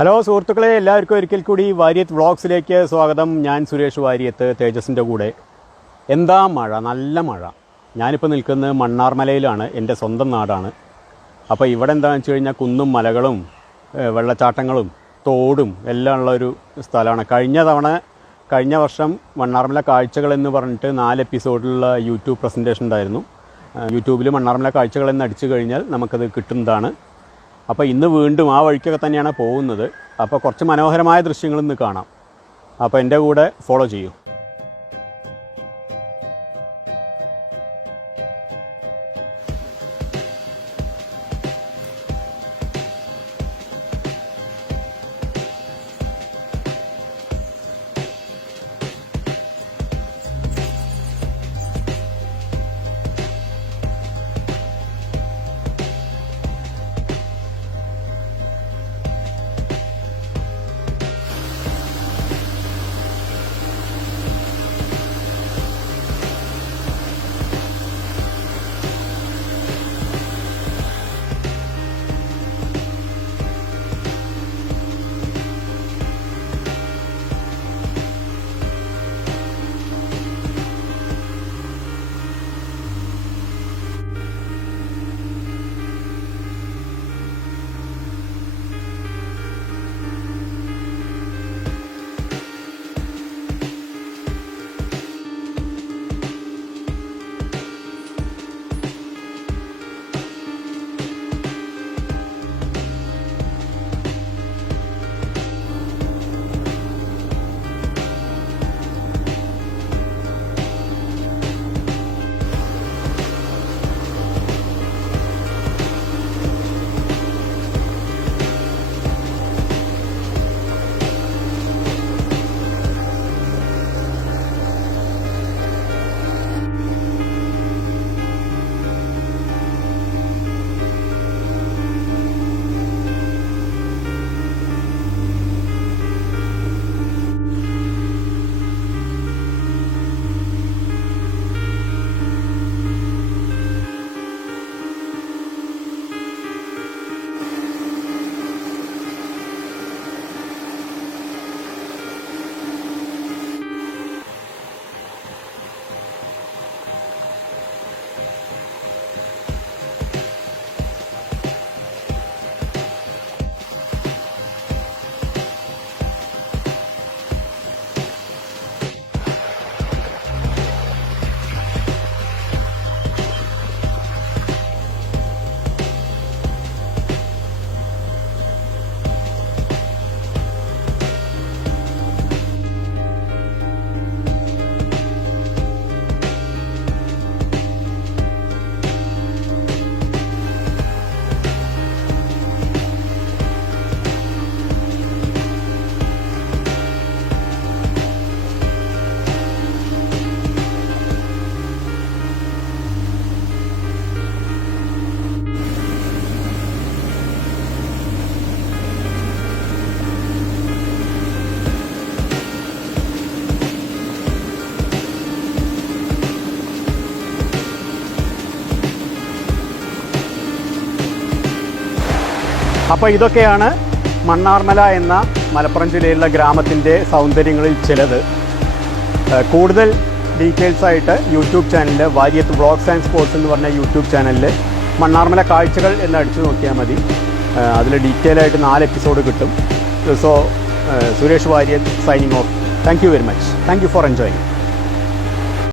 Hello സുഹൃത്തുക്കളെ, എല്ലാവർക്കും ഒരിക്കൽ കൂടി വാര്യത്ത് വ്ളോഗ്സിലേക്ക് സ്വാഗതം. ഞാൻ സുരേഷ് വാര്യത്ത്, തേജസിൻ്റെ കൂടെ. എന്താ മഴ, നല്ല മഴ. ഞാനിപ്പോൾ നിൽക്കുന്നത് മണ്ണാർമലയിലാണ്, എൻ്റെ സ്വന്തം നാടാണ്. അപ്പോൾ ഇവിടെ എന്താണെന്ന് വെച്ച് കഴിഞ്ഞാൽ കുന്നും മലകളും വെള്ളച്ചാട്ടങ്ങളും തോടും എല്ലാം ഉള്ളൊരു സ്ഥലമാണ്. കഴിഞ്ഞ വർഷം മണ്ണാർമല കാഴ്ചകൾ എന്ന് പറഞ്ഞിട്ട് 4 എപ്പിസോഡിലുള്ള യൂട്യൂബ് പ്രസൻറ്റേഷൻ ഉണ്ടായിരുന്നു. യൂട്യൂബിൽ മണ്ണാർമല കാഴ്ചകൾ എന്ന് അടിച്ചു കഴിഞ്ഞാൽ നമുക്കത് കിട്ടുന്നതാണ്. അപ്പോൾ ഇന്ന് വീണ്ടും ആ വഴിക്കൊക്കെ തന്നെയാണ് പോകുന്നത്. അപ്പോൾ കുറച്ച് മനോഹരമായ ദൃശ്യങ്ങൾ ഇന്ന് കാണാം. അപ്പോൾ എൻ്റെ കൂടെ ഫോളോ ചെയ്യൂ. അപ്പോൾ ഇതൊക്കെയാണ് മണ്ണാർമല എന്ന മലപ്പുറം ജില്ലയിലുള്ള ഗ്രാമത്തിൻ്റെ സൗന്ദര്യങ്ങളിൽ ചിലത്. കൂടുതൽ ഡീറ്റെയിൽസായിട്ട് യൂട്യൂബ് ചാനലിൽ വാര്യത്ത് വ്ളോഗ്സ് ആൻഡ് സ്പോർട്സ് എന്ന് പറഞ്ഞ യൂട്യൂബ് ചാനലിൽ മണ്ണാർമല കാഴ്ചകൾ എന്ന് അടിച്ചു നോക്കിയാൽ മതി. അതിൽ ഡീറ്റെയിൽ ആയിട്ട് 4 എപ്പിസോഡ് കിട്ടും. So Suresh Variyath signing off. Thank you very much. Thank you for enjoying.